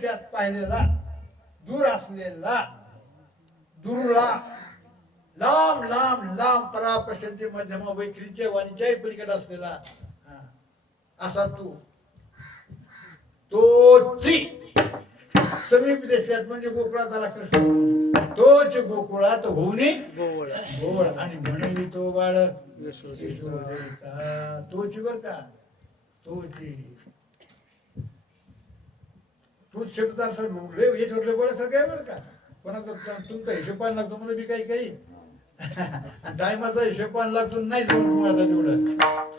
विदेशात पाहिलेला दूर असलेला दुरला लांब लांब लांब परा प्रशांती मध्यमा? वैखरीच्या वाणीच्याही पलीकडे असलेला. असा तू. तोची समीप देशात म्हणजे गोकुळात आला कृष्ण. तोच गोकुळात होऊने गोवळ. गोळ आणि म्हणेली तो बाळ. तोची बर का? तोची. तू शब्द लय हे छोटले बोलायसारखं आहे बरं का? कोणाचा तुमचा हिशोब पाहायला लागतो म्हणजे मी काही काही. टायमाचा हिशोब पाहायला लागतो नाही जाऊ माझा तेवढं.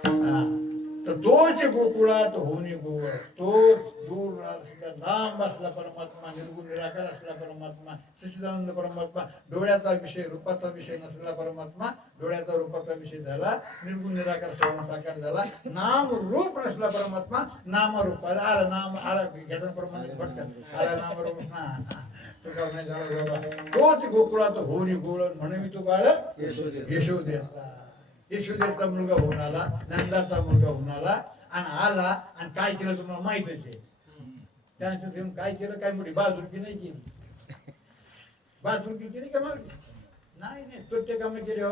हा. तर तोच गोकुळात होणे गोवळ तोच दूर असला लांब असला परमात्मा निर्गुण निराकार असला परमात्मा सच्चिदानंद परमात्मा डोळ्याचा विषय रूपाचा विषय नसलेला परमात्मा डोळ्याचा रूपाचा विषय झाला निर्गुण निराकार सर्व साकार झाला नाम रूप नसला परमात्मा नाम रूप आला नाम आला घेताना परमात्मा पटकन आला नाम रूप ना तो नाही झाला बाबा तोच गोकुळात होणी गोळ म्हणून मी तो बाळ यशोदेचा. यशोदेचा यशोदेचा मुलगा होऊन आला नंदाचा मुलगा होऊन आला आणि आला आणि काय केलं तुम्हाला माहितच आहे? त्यानंतर काय केलं काय मोठी बाजूरकी नाही केली. बाजूरकी केली का मग नाही नाही तो काम केले हो.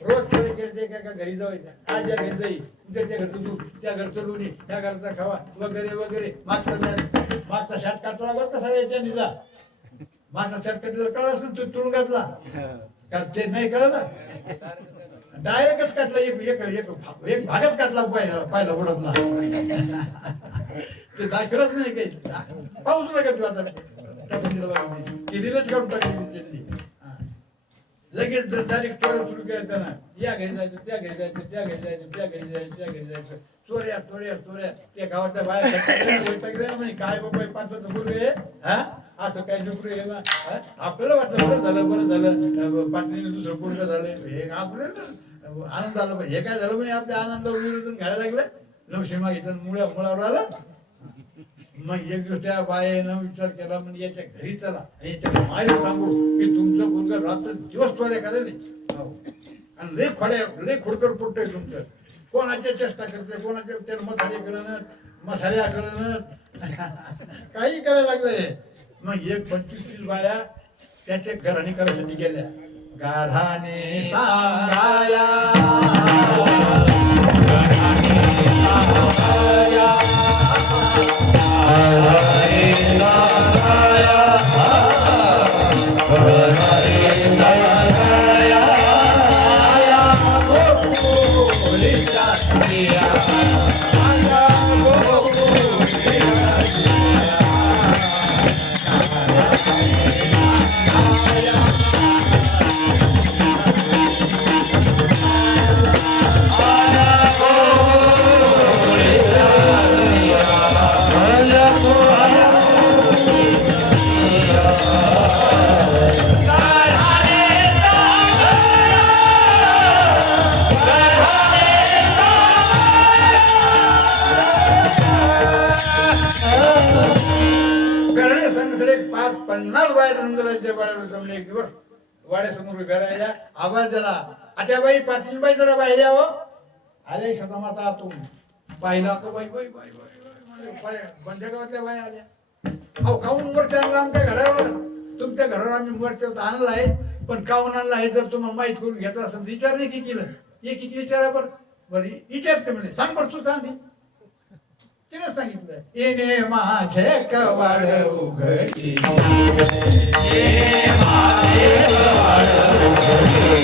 रोज थोडे केले ते काय का घरी जायचं काय ज्या घरी जाई उद्या त्या घरचं दूध त्या घरचं लोणी त्या घरचा खावा वगैरे वगैरे. मागचा मागचा शाट काटला बरं कसा याच्या निला मागचा शाट काटला कळला असेल तू तुरुंगातला. का ते नाही कळलं? डायरेक्टच काटला एक एक एक एक भागच काटला पाहिला पाहिला उडतला ते दाखवलंच नाही काही. पाऊस नका तू आता? टाकून दिलं टाकली त्यांनी. लगेच जर डायरेक्ट चोऱ्या सुरू केल्या ना या घरी जायचं त्या घरी जायचं त्या घरी जायचं त्या घरी जायचं त्या घरी जायचं. चोऱ्या चोऱ्या चोऱ्या. त्या गावाच्या बाहेर काय बाबा हे पाठवायचं पूर्वी हा? असं काय नोकरी ना. आपल्याला वाटलं बरं झालं बरं झालं. पाटणीने दुसरं पूर्ण झालं. हे आपल्याला आनंद आला पाहिजे हे काय झालं म्हणजे आपल्या आनंदावर विरोधून घ्यायला लागलं? नवशिमा इथं मुळ्या मुळावर आला. मग एक दिवस त्या बायेनं विचार केला म्हणजे याच्या घरी चला. आणि याच्या मायला सांगू की तुमचं मुलगा रात्र दिवस चोऱ्या करेल हो. आणि लय खोड्या लय खोडकर पुटतंय तुमचं. कोणाच्या चेष्टा करते कोणाच्या त्याला मसाले कळणं मसाल्या कळणं काही करायला लागलंय मग एक पंचवीस बाया त्याच्या घराने करायसाठी गेल्या गाढाने सांगाया. करणे पाच पन्नास बाहेर रंगलाच्या वाड्यावर जमले एक दिवस. वाड्यासमोर उभ्या राहिल्या आवाज दिला आता बाई पाटील बाई जरा बाहेर यावं हो. आले शतमाता तू पाहिला तो बाई बाई बाई बाई बाई बाई बाई आल्या. अहो काऊन मोर्चा आणला आमच्या घरावर? तुमच्या घरावर आम्ही मोर्चा आणला आहे पण काऊन आणला आहे जर तुम्हाला माहीत करून घेतला असेल तर विचार नाही की केलं. एक एक विचारा बरं. बरं विचारते म्हणजे सांग बरं तू सांग तिने सांगितलं. येणे माझे कवाड उघडी